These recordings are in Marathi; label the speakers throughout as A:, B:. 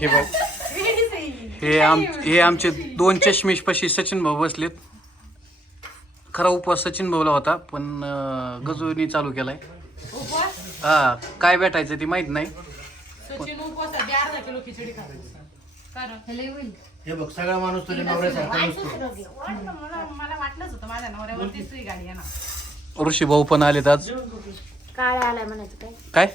A: हे बघ. हे आम हे आमचे दोन चष्मेश पशी सचिन भाऊ बसलेत. खरा उपवास सचिन भाऊला होता पण अं, गजूनी चालू केलाय.
B: उपवास?
A: हा काय भेटायचं ते माहीत नाही.
B: सचिन उपवासात अर्धा किलो खिचडी खातो कारण
C: हे बघ सगळा माणूस तुझ्या नवऱ्यासारखा नसतो
B: वाटलं मला मला वाटलंच होतं माझ्या नवऱ्यावरती तुझी गाडी आहे ना
A: ऋषी भाऊ पण आलेत आज.
D: काळ्या आलाय म्हणायचं काय?
A: काय?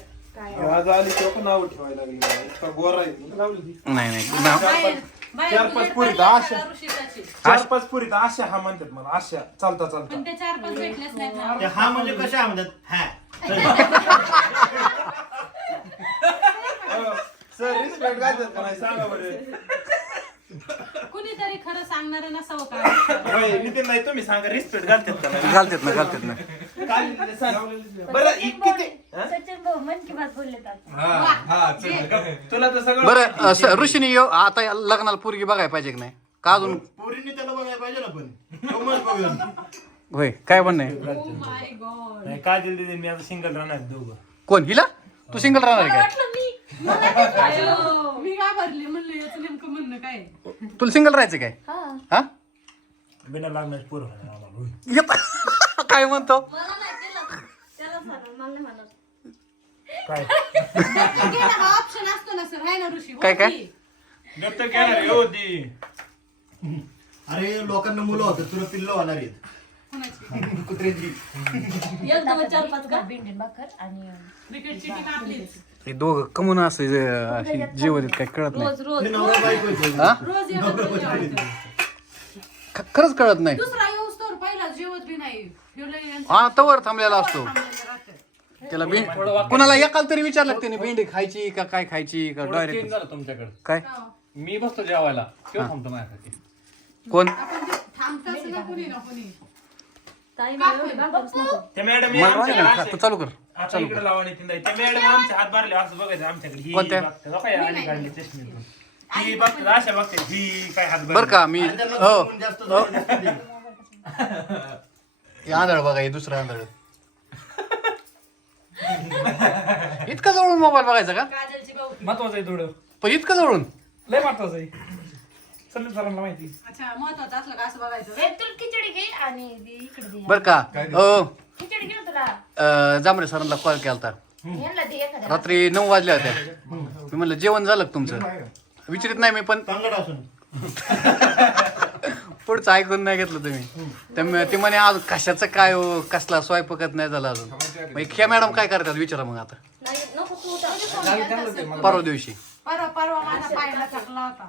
E: आज आली तेव्हा पण नाव ठेवायला लागली. इतका गोरा आहे ती. लावली ती.
A: नाही नाही नाव-
B: बाहेर बाहेर
E: चार पाच पोरी तर अशा.
B: ऋषिकाची.
E: चार पाच पुरी तर अशा हा म्हणतात मला अशा चालता चालता
B: पण ते चार पाच भेटलेच नाहीत ना.
C: ते हा म्हणजे कशा म्हणतात हा
E: सर रिस्पेक्ट घालतात का नाही सांगा बरं
B: सांगणार नसावं का?
E: होय, नितीन नाही तुम्ही सांगा रिस्पेक्ट घालतात का नाही?
A: घालतात ना घालतात ना.
E: काय ते सांग. बरं इ- किती हा?
D: सचिन भाऊ मन की बात बोलले
E: तुला तर सगळं
A: बरं अं, स- ऋषीने येऊ आता या लग्नाला पोरगी बघायला पाहिजे की नाही? का अजून?
C: पोरींनी त्याला बघायला पाहिजे ना पण. बघून
A: होय काय. नाही.
E: काजल दिदी मी आता सिंगल राहणार दोघं.
A: कोण? हिला? तू सिंगल राहणार आहे
B: मी. घाबरली म्हणलं याचं नेमकं म्हणणं काय
A: काय तुला सिंगल राहायचं काय? हा.
E: बिना लागणार पोर आम्हाला
A: येत- काय म्हणतो?
D: त्याला सांगा मला नाही म्हणत.
E: काय?
B: हा ऑप्शन असतो ना सर आहे ना ऋषी
A: काय, काय?
B: बोल की.
E: दत्तक घेणार आहे, हो
C: अरे लोकांना मुलं होतं तुला पिल्लं होणार आहेत.
B: कोणाची?
C: कुत्र्याची.
D: एकदम चार पाच का? भेंडीन भाकर आणि
B: क्रिकेटची टीम आपलीच
A: हे दोघं कमून असं अशी जेवत काय कळत नाही.
D: रोज रोज
C: हे नवरा बायको आहेत.
A: हा?
B: रोज एकत्र जेवायचं.
A: ख- खरंच कळत नाही.
B: दुसरा येऊस तर पहिला जेवत बी नाही. ह्यो लय यांचं-
A: हा तवर थांबलेला असतो.
B: थांबलेलं राहतं.
A: त्याला भेंड कुणाला एकाला तरी विचारलं त्याने भेंडी खायची का काय खायची का डायरेक्ट
F: झालं तुमच्याकडे.
A: काय?
B: हो.
F: मी बसतो जेवायला. किंवा थांबतो माझ्यासाठी?
A: कोण?
B: आपण ते थांबताच ना कोणी ना कोणी.
D: ताई मला एवढी भाकरच नको
E: त्या मॅडम
A: मला माहिती नाही, तू चालू कर.
E: आता इकडे लावणी तिंदा त्या मॅडम आमचे हात भरले असं बघायचं आमच्याकडे. ही
A: कोणत्या?
E: बघतात. हो काय आली काढली चष्मेतून ही बघतात अशा बघते. ही काय हात
A: बर का मी
C: आणि त्यांना
A: हो
C: जास्त.
A: हे आंधळ बघा हे दुसरं आंधळ. इतकं जवळून मोबाईल बघायचा का?
B: काजलची भाऊ.
F: महत्वाचं आहे थोडं.
A: पण इतकं जवळून?
F: लय महत्वाचं आहे. संदीप सरांना माहिती.
B: अच्छा महत्वाचं असलं का असं बघायचं?
D: एक तुला खिचडी घे आणि दे इकडे दे.
A: बर का. हो. अं, जांभळे सरांना कॉल केला होता
D: यांना दे एखाद्या
A: रात्री नऊ वाजल्या होत्या. मी म्हणलं जेवण झालं का तुमचं? विचारित नाही मी पण
C: तांगड असून.
A: पुढचं ऐकून नाही घेतलं तुम्ही. त्यामुळे ते म्हणे आज कशाचं काय हो? कसला स्वयंपाकच नाही झाला अजून. मग ख्या मॅडम काय करतात? विचारा मग आता.
D: नाही नको तू उठा.
A: परवा दिवशी.
B: परवा परवा माझा पायला चकला होता.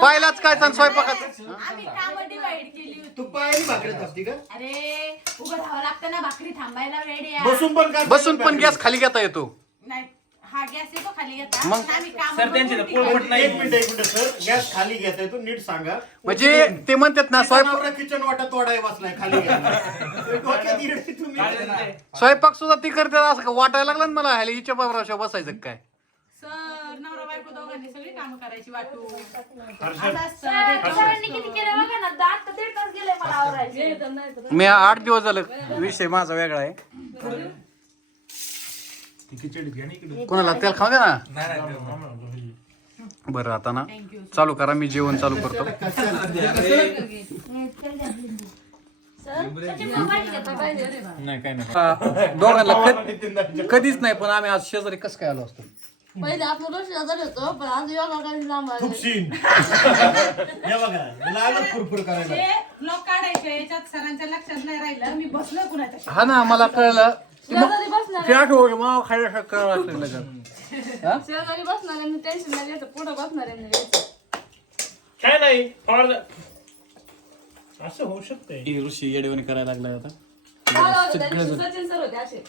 A: पाहिलाच काय चाल स्वयंपाकात
B: आम्ही कामं डिवाइड केली होती.
C: तू पायाने भाकरी का?
B: अरे उभं राहावं लागतं ना भाकरी थांबायला वेळ.
C: बसून पण काय
A: बसून पण गॅस खाली घेता येतो.
B: नाही हा गॅस येतो खाली घेता.
A: मग?
B: पण आम्ही कामं
E: सर त्यांचे तर नाही.
C: एक मिनिट एक मिनिट सर. गॅस खाली घेता येतो नीट सांगा.
A: म्हणजे ते म्हणतात ना स्वयंपाक
C: किचन वाटा तोडाय बसलाय खाली घ्यायला. डोक्यात इडे तुम्ही.
A: स्वयंपाक सुद्धा ती करतात असं का वाटायला लागलं ना मला ह्याला हिच्या बाबराव बसायचं का काय?
B: सर नवरा बायको दोघांनी सगळी कामं करायची वाटू.
C: हर्षद,
B: असं असतं.
D: सर, सरांनी किती केलं बघा ना? दात तर दीड तास गेले मला आवरायचे.
A: मी आठ दिवस झालं विषय माझा वेगळा आहे.
E: ती खिचडी घ्या ना इकडे.
A: कोणाला तेल खाऊ दे ना? बरं आता ना चालू करा मी जेवण चालू करतो.
F: नाही काय नाही.
A: दोघांना कध- कधीच नाही पण आम्ही आज शेजारी कसं काय आलो असतो?
D: पहिले आपण रोज शेजारी होतो पण आज योगा काही लांब आले.
C: थुकशीन. हे बघा लागलं फुरफुर करायला.
B: ते लोक काढायचे याच्यात सरांच्या लक्षात नाही राहिलं. मी बसलो कुणाच्या
A: हा ना मला कळलं.
D: शेजारी बसणार
A: माव खायला वाटलं
D: शेजारी बसणार टेन्शन नाही घ्यायचं. पुढे बसणार आहे घ्यायचं
E: काय नाही फॉर असं होऊ शकतंय.
A: ऋषी येडेवणी करायला लागलाय आता.
D: मला होतं त्या दिवशी सचिन सर होते असे.